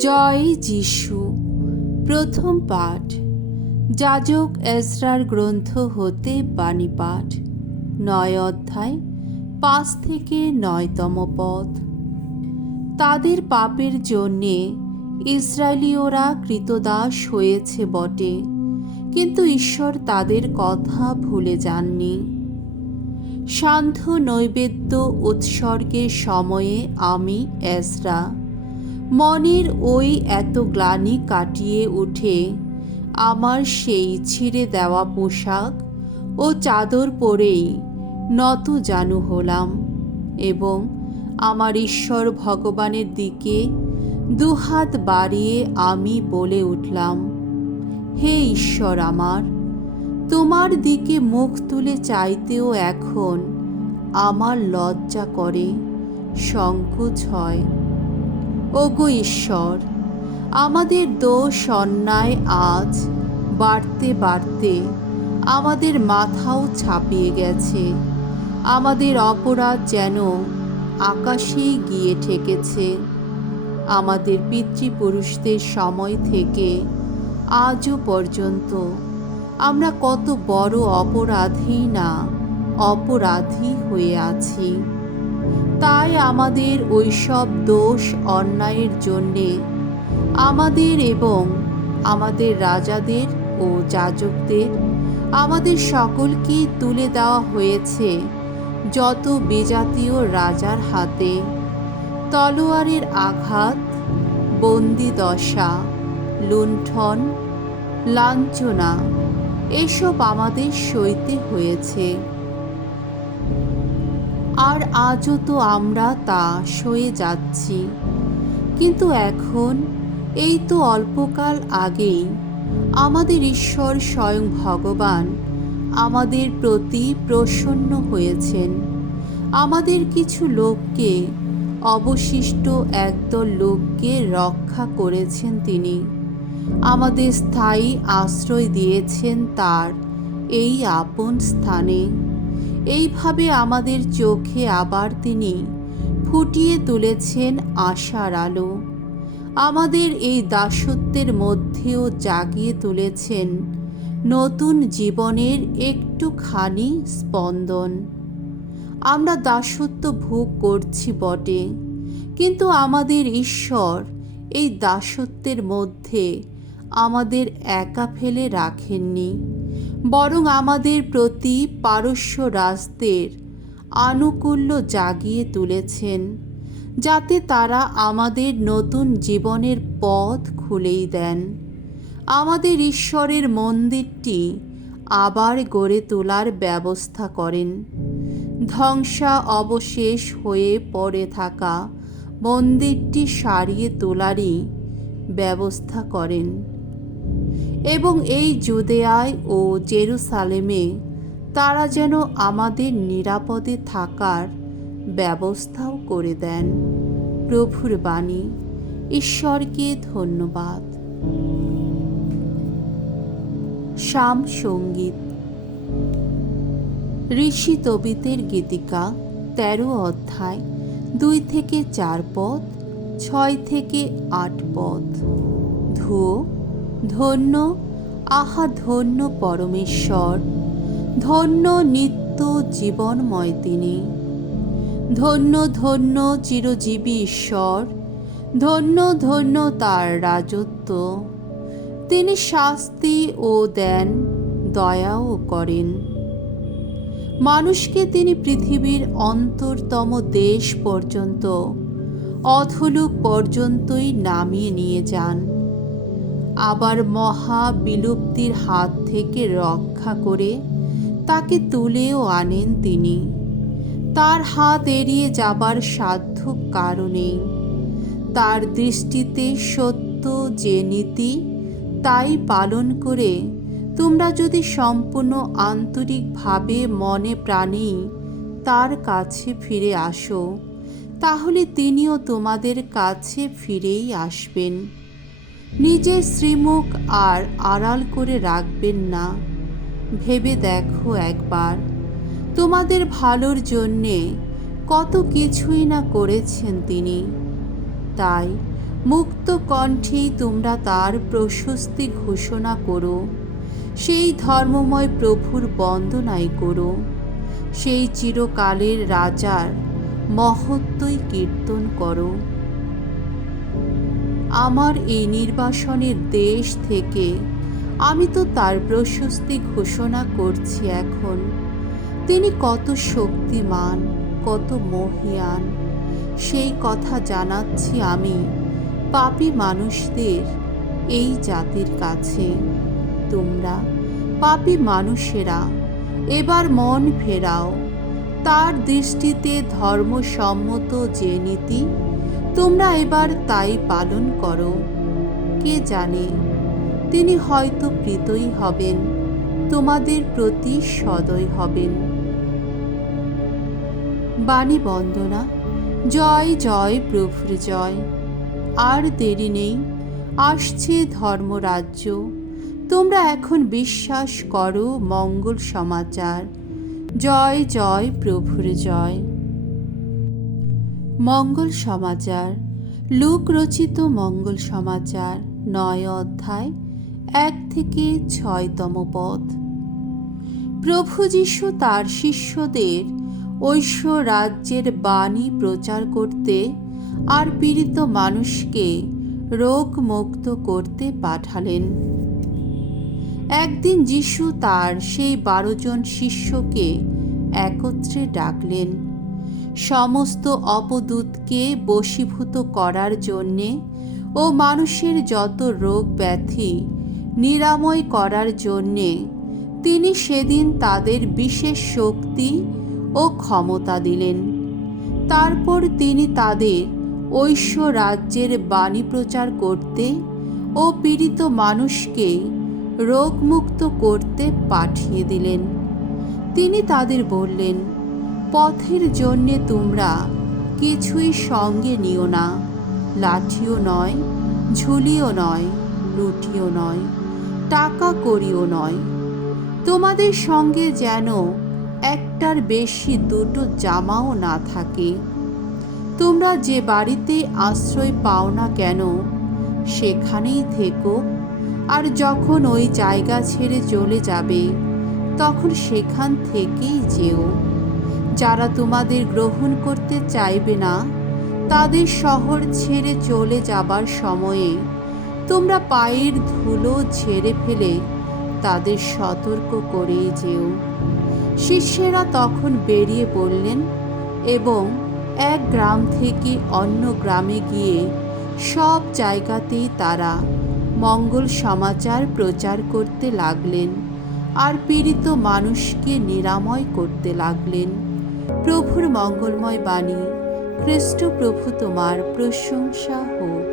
জয় যিশু। প্রথম পাঠ যাজক এজরার গ্রন্থ হতে বাণী পাঠ, ৯ অধ্যায় ৫ থেকে ৯তম পদ। তাদের পাপের জন্যে ইসরায়েলীয়রা কৃতদাস হয়েছে বটে, কিন্তু ঈশ্বর তাদের কথা ভুলে যাননি। সান্ধ্য নৈবেদ্য উৎসর্গের সময়ে আমি এজরা মনের ওই এত গ্লানি কাটিয়ে উঠে আমার সেই ছিঁড়ে দেওয়া পোশাক ও চাদর পরেই নতজানু হলাম এবং আমার ঈশ্বর ভগবানের দিকে দুহাত বাড়িয়ে আমি বলে উঠলাম, হে ঈশ্বর আমার, তোমার দিকে মুখ তুলে চাইতেও এখন আমার লজ্জা করে, সংকোচ হয়। ওগো ঈশ্বর, আমাদের দোষ অন্যায় আজ বাড়তে বাড়তে আমাদের মাথাও ছাপিয়ে গেছে। আমাদের অপরাধ যেন আকাশেই গিয়ে ঠেকেছে। আমাদের পিতৃপুরুষদের সময় থেকে আজও পর্যন্ত আমরা কত বড় অপরাধী হয়ে আছি। তাই আমাদের ওইসব দোষ অন্যায়ের জন্যে আমাদের এবং আমাদের রাজাদের ও যাজকদের, আমাদের সকলকেই তুলে দেওয়া হয়েছে যত বিজাতীয় রাজার হাতে। তলোয়ারের আঘাত, বন্দি দশা, লুণ্ঠন, লাঞ্ছনা এসব আমাদের সইতে হয়েছে। আর আজও তো আমরা তা সয়ে যাচ্ছি। কিন্তু এখন, এই তো অল্পকাল আগেই আমাদের ঈশ্বর স্বয়ং ভগবান আমাদের প্রতি প্রসন্ন হয়েছেন। আমাদের কিছু লোককে, অবশিষ্ট একদল লোককে রক্ষা করেছেন তিনি। আমাদের স্থায়ী আশ্রয় দিয়েছেন তার এই আপন স্থানে। এইভাবে আমাদের চোখে আবার তিনি ফুটিয়ে তুলেছেন আশার আলো। আমাদের এই দাসত্বের মধ্যেও জাগিয়ে তুলেছেন নতুন জীবনের একটুখানি স্পন্দন। আমরা দাসত্ব ভোগ করছি বটে, কিন্তু আমাদের ঈশ্বর এই দাসত্বের মধ্যে আমাদের একা ফেলে রাখেননি, বরং আমাদের প্রতি পারস্য রাজদের আনুকূল্য জাগিয়ে তুলেছেন, যাতে তারা আমাদের নতুন জীবনের পথ খুলেই দেন। আমাদের ঈশ্বরের মন্দিরটি আবার গড়ে তোলার ব্যবস্থা করেন। ধ্বংসা অবশেষ হয়ে পড়ে থাকা মন্দিরটি সারিয়ে তোলারই ব্যবস্থা করেন এবং এই জুদেয়ায় ও জেরুসালেমে তারা যেন আমাদের নিরাপদে থাকার ব্যবস্থাও করে দেন। প্রভুর বাণী। ঈশ্বরকে ধন্যবাদ। শাম সঙ্গীত। ঋষি তবিতের গীতিকা, ১৩ অধ্যায় ২ থেকে ৪ পদ, ৬ থেকে ৮ পদ। ধুয়ো, ধন্য, আহা ধন্য পরমেশ্বর, ধন্য নিত্য জীবনময় তিনি। ধন্য ধন্য চিরজীবী ঈশ্বর, ধন্য ধন্য তার রাজত্ব। তিনি শাস্তি ও দেন, দয়াও করেন। মানুষকে তিনি পৃথিবীর অন্তরতম দেশ পর্যন্ত, অধোলোক পর্যন্তই নামিয়ে নিয়ে যান। আবার মহা বিলুপ্তির হাত থেকে রক্ষা করে তাকে তুলেও আনেন তিনি। তার হাত এড়িয়ে যাবার সাধ্য কারও নেই। তার দৃষ্টিতে সত্য যে নীতি, তাই পালন করে তোমরা যদি সম্পূর্ণ আন্তরিকভাবে মনে প্রাণেই তার কাছে ফিরে আসো, তাহলে তিনিও তোমাদের কাছে ফিরেই আসবেন। নিজের শ্রীমুখ আর আড়াল করে রাখবেন না। ভেবে দেখো একবার, তোমাদের ভালোর জন্যে কত কিছুই না করেছেন তিনি। তাই মুক্ত কণ্ঠেই তোমরা তার প্রশস্তি ঘোষণা করো, সেই ধর্মময় প্রভুর বন্দনাই করো, সেই চিরকালের রাজার মহত্বই কীর্তন করো। আমার এই নির্বাসনের দেশ থেকে আমি তো তার প্রশস্তি ঘোষণা করছি এখন। তিনি কত শক্তিমান, কত মহিয়ান, সেই কথা জানাচ্ছি আমি পাপী মানুষদের এই জাতির কাছে। তোমরা পাপী মানুষেরা এবার মন ফেরাও। তার দৃষ্টিতে ধর্মসম্মত যে নীতি, তোমরা এবার তাই পালন করো। কে জানে, তিনি হয়তো প্রীতই হবেন, তোমাদের প্রতি সদয় হবেন। বাণী বন্দনা। জয় জয় প্রভুর জয়। আর দেরি নেই, আসছে ধর্মরাজ্য। তোমরা এখন বিশ্বাস করো মঙ্গল সমাচার। জয় জয় প্রভুর জয়। মঙ্গল সমাচার। লূক রচিত মঙ্গল সমাচার 9 অধ্যায় 1 থেকে 6তম পদ। প্রভু যীশু তার শিষ্যদের ঐশ্ব রাজ্যের বাণী প্রচার করতে আর পীড়িত মানুষকে রোগ মুক্ত করতে পাঠালেন। একদিন যীশু তার সেই 12 জন শিষ্যকে একত্রে ডাকলেন, সমস্ত অপদূতকে বশীভূত করার জন্যে ও মানুষের যত রোগ ব্যাধি নিরাময় করার জন্যে তিনি সেদিন তাদের বিশেষ শক্তি ও ক্ষমতা দিলেন। তারপর তিনি তাদের ঐশ্ব রাজ্যের বাণী প্রচার করতে ও পীড়িত মানুষকে রোগমুক্ত করতে পাঠিয়ে দিলেন। তিনি তাদের বললেন, পথের জন্যে তোমরা কিছুই সঙ্গে নিও না, লাঠিও নয়, ঝুলিও নয়, রুটিও নয়, টাকা কড়িও নয়। তোমাদের সঙ্গে যেন একটার বেশি 2টো জামাও না থাকে। তোমরা যে বাড়িতে আশ্রয় পাও না কেন, সেখানেই থেকো, আর যখন ওই জায়গা ছেড়ে চলে যাবে, তখন সেখান থেকেই যেও। যারা তোমাদের গ্রহণ করতে চাইবে না, তাদের শহর ছেড়ে চলে যাবার সময়ে তোমরা পায়ের ধুলো ঝেড়ে ফেলে তাদের সতর্ক করেই যেও। শিষ্যেরা তখন বেরিয়ে পড়লেন এবং এক গ্রাম থেকে অন্য গ্রামে গিয়ে সব জায়গাতেই তারা মঙ্গল সমাচার প্রচার করতে লাগলেন আর পীড়িত মানুষকে নিরাময় করতে লাগলেন। প্রভুর মঙ্গলময় বাণী। খ্রিস্ট প্রভু তোমার প্রশংসা হোক।